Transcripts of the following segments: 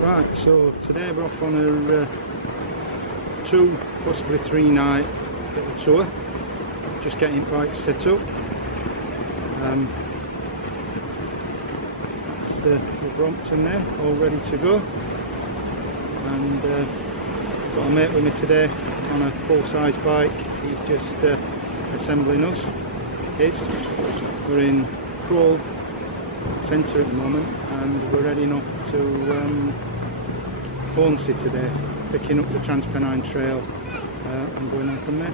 Right, so today we're off on a 2, possibly 3 night little tour. Just getting bikes set up. That's the Brompton there, all ready to go. And got a mate with me today on a full-size bike. He's just assembling us. We're in Crowell Centre at the moment, and we're heading off to Hornsea today, picking up the Transpennine Trail and going on from there.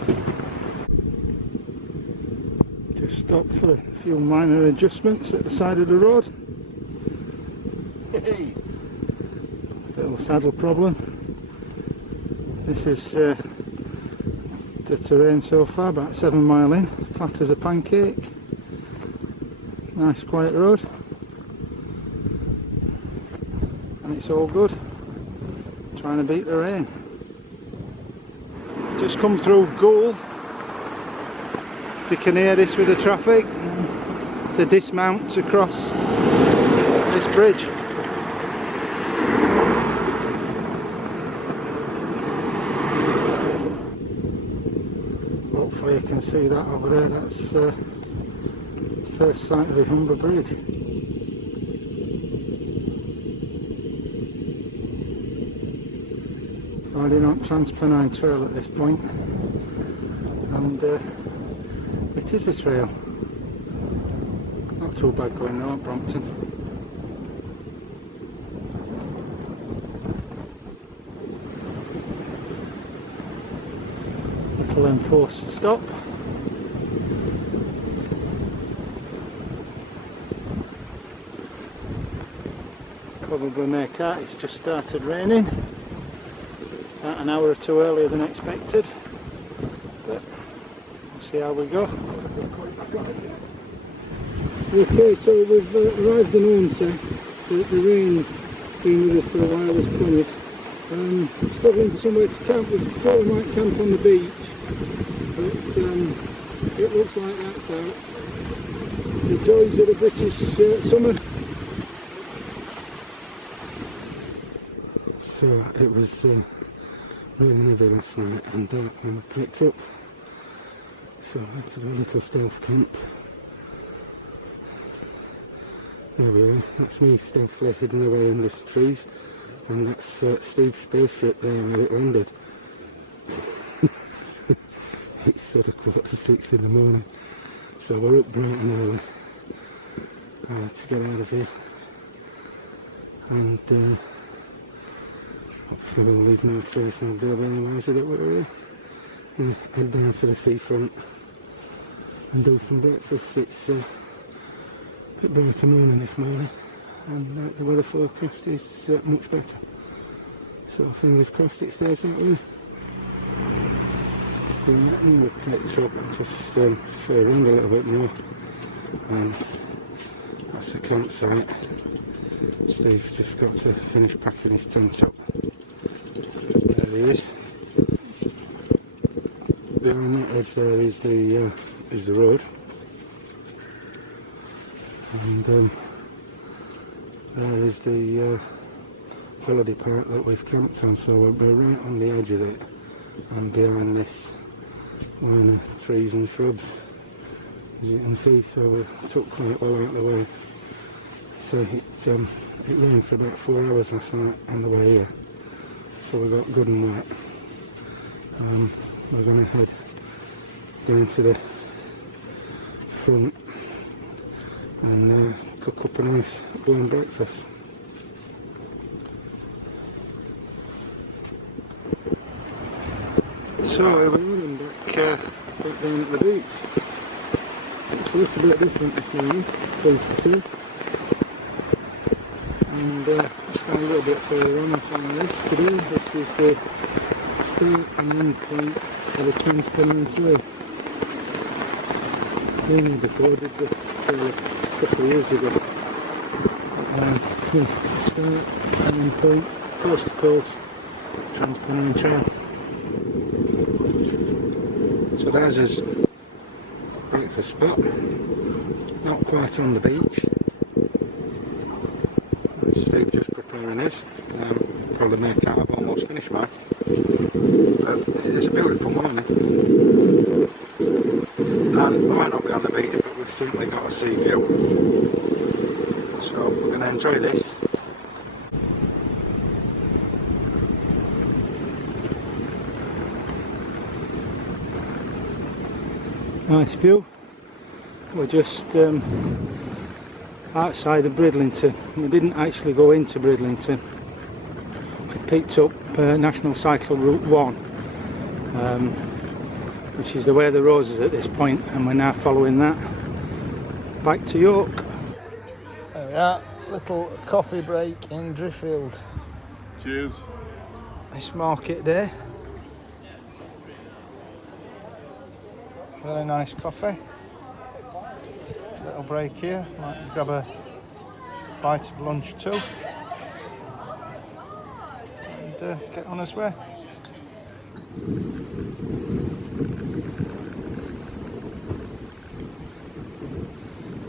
Just stopped for a few minor adjustments at the side of the road. Hey. Little saddle problem. This is the terrain so far, about 7 mile in, flat as a pancake. Nice quiet road. And it's all good. Trying to beat the rain. Just come through Goole. You can hear this with the traffic. To dismount to cross this bridge. Hopefully you can see that over there. That's the first sight of the Humber Bridge. Riding on Transpennine Trail at this point, and it is a trail. Not too bad going now at Brompton. Little enforced stop. Probably make out it's just started raining. About an hour or two earlier than expected, but we'll see how we go. Okay, so we've arrived in Hornsea. The rain's been with us for a while as promised. Struggling for somewhere to camp. We thought we might camp on the beach, but it looks like that's out. The joys of the British summer. So it was raining heavy last night and dark when we picked up, so that's a little stealth camp. There we are, that's me stealthily hidden away in the trees, and that's Steve's spaceship there where it landed. It's sort of 5:45 in the morning, so we're up bright and early to get out of here, and obviously we'll leave no trace, no doorbell advisor that we're here. And head down to the seafront and do some breakfast. It's a bit brighter morning this morning, and the weather forecast is much better. So fingers crossed it stays that way. Right, and we've picked up, just show you around a little bit more. That's the campsite. Steve's just got to finish packing his tent up. There he is. Behind that edge there is the road, and there is the holiday park that we've camped on. So we're right on the edge of it, and behind this line of trees and shrubs, as you can see. So we took quite well out of the way. So it rained for about 4 hours last night on the way here. So we got good and wet. We're going to head down to the front and cook up a nice warm breakfast. So here we are, I'm back down at the beach. It's a little bit different this morning, pleased to say. And just going a little bit further on this today. This is the start and end point of the Transpennine Trail. Been here before, did the trail a couple of years ago. Start and end point, coast to coast, Transpennine Trail. So there's his breakfast spot, not quite on the beach. Steve just preparing his, Probably make out I've almost finished mine. It's a beautiful morning. And we might not be on the beach, but we've certainly got a sea view. So we're going to enjoy this. Nice view. We're just outside of Bridlington. We didn't actually go into Bridlington. We picked up National Cycle Route 1, which is the way of the roses at this point, and we're now following that back to York. There we are, little coffee break in Driffield. Cheers. Nice market day. Very nice coffee. Little break here, might grab a bite of lunch too. And get on his way.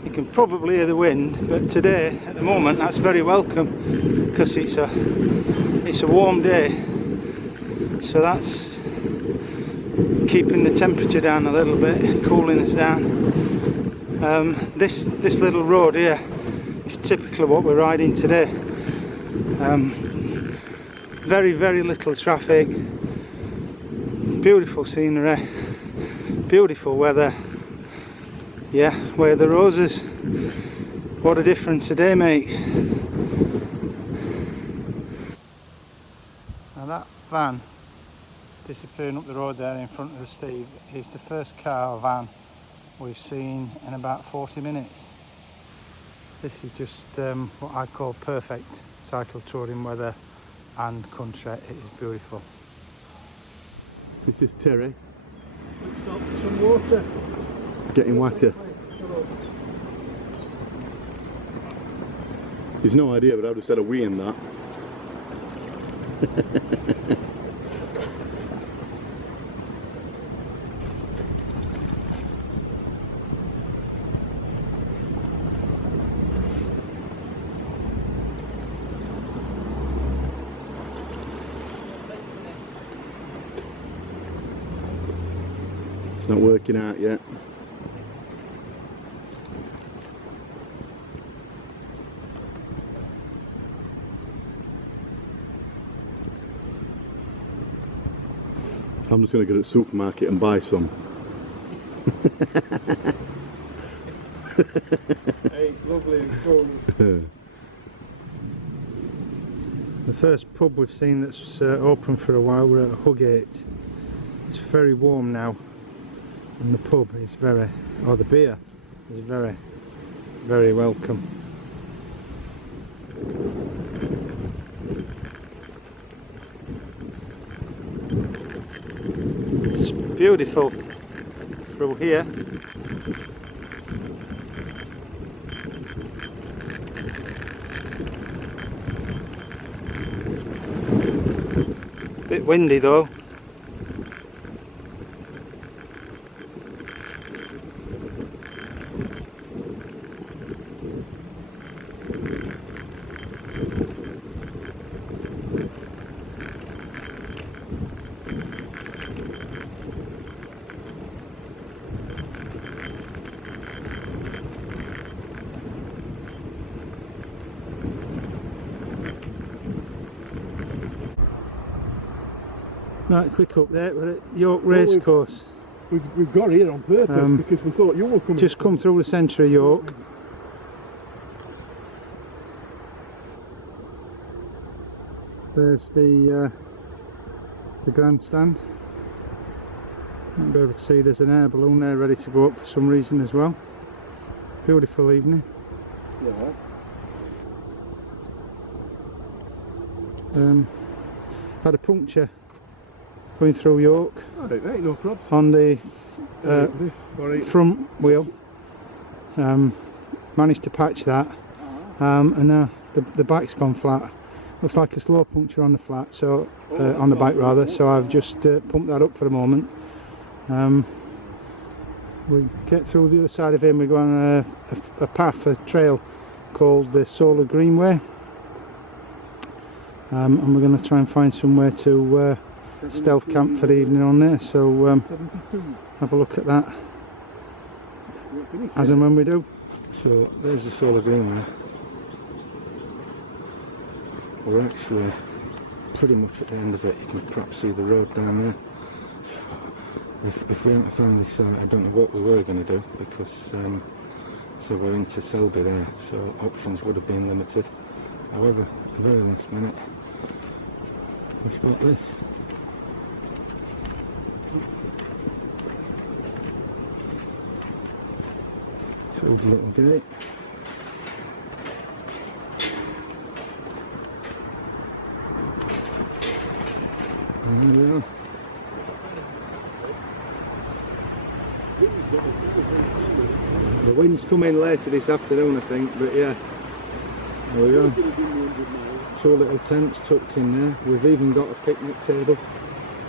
You can probably hear the wind, but today, at the moment, that's very welcome because it's a warm day. So that's keeping the temperature down a little bit, cooling us down. This little road here is typical of what we're riding today. Very little traffic, beautiful scenery, beautiful weather. Yeah, where the roses, what a difference a day makes. Now that van disappearing up the road there in front of the Steve is the first car or van we've seen in about 40 minutes. This is just what I call perfect cycle touring weather and country. It is beautiful. This is Terry. Let's stop for some water. Getting wetter. He's no idea, but I've just had a wee in that. It's not working out yet. I'm just going to go to the supermarket and buy some. Hey, it's lovely and cold. The first pub we've seen that's open for a while, we're at Hugate. It's very warm now, and the pub is the beer is very welcome. It's beautiful through here. Bit windy though. Right, quick update, we're at York Racecourse. We've got here on purpose because we thought you were coming. Just come through the centre of York. There's the grandstand. Might be able to see there's an air balloon there ready to go up for some reason as well. Beautiful evening. Yeah. Had a puncture going through York. Alright mate, no problems. On the front wheel. Managed to patch that, and now the bike's gone flat. Looks like a slow puncture on the flat, so on the bike rather. So I've just pumped that up for the moment. We get through the other side of here and we go on a path, a trail called the Solar Greenway. and we're going to try and find somewhere to stealth camp for the evening on there, so have a look at that as and when we do. So there's the solar greenway. We're actually pretty much at the end of it. You can perhaps see the road down there. If we hadn't found this site, I don't know what we were going to do, because so we're into Selby there, so options would have been limited. However, at the very last minute, we spot this. Through the little gate. And there we are. The wind's coming later this afternoon, I think, but yeah, there we go. 2 little tents tucked in there. We've even got a picnic table,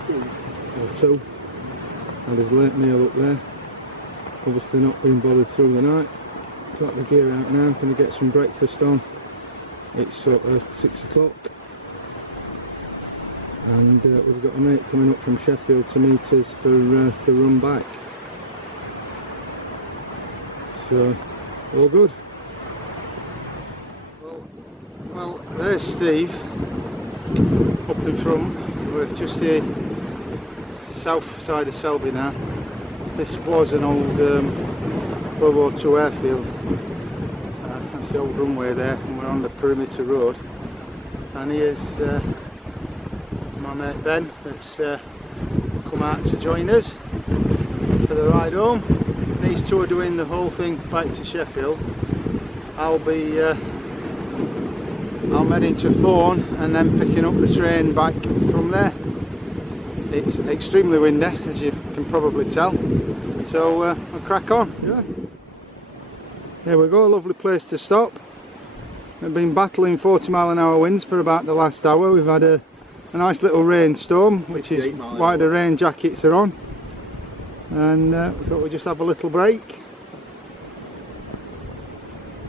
or 2, and there's a late meal up there. Obviously not being bothered through the night. Got the gear out now, going to get some breakfast on. It's sort of 6 o'clock. And we've got a mate coming up from Sheffield to meet us for the run back. So, all good. Well, there's Steve up in front. We're just the south side of Selby now. This was an old World War II airfield. That's the old runway there, and we're on the perimeter road. And here's my mate Ben that's come out to join us for the ride home. These two are doing the whole thing back to Sheffield. I'm heading to Thorn and then picking up the train back from there. It's extremely windy, as you can probably tell, so I'll crack on. Yeah. Here we go, a lovely place to stop. We've been battling 40-mile-an-hour winds for about the last hour. We've had a nice little rainstorm, which is why the rain jackets are on, and we thought we'd just have a little break.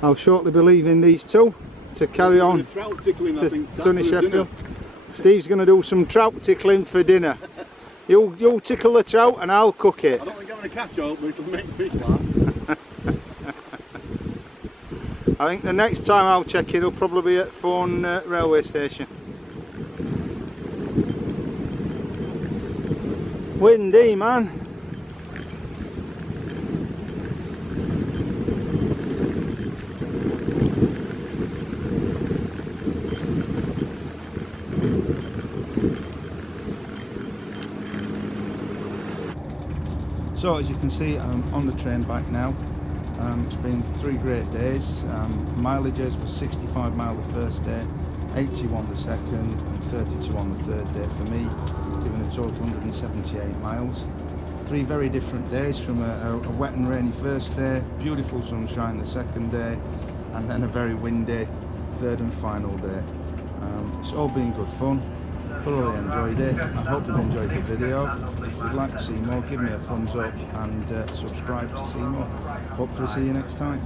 I'll shortly be leaving these two to carry on to sunny Sheffield. Steve's going to do some trout tickling for dinner. You'll tickle the trout and I'll cook it. I don't think I'm going to catch all, but it'll make fish laugh. I think the next time I'll check in will probably be at Thorn railway station. Windy, man. So as you can see, I'm on the train back now. It's been 3 great days. Mileages was 65 mile the first day, 81 the second, and 32 on the third day for me, giving a total 178 miles. 3 very different days, from a wet and rainy first day, beautiful sunshine the second day, and then a very windy third and final day. It's all been good fun. Thoroughly enjoyed it. I hope you've enjoyed the video. If you'd like to see more, give me a thumbs up and subscribe to see more. Hopefully see you next time.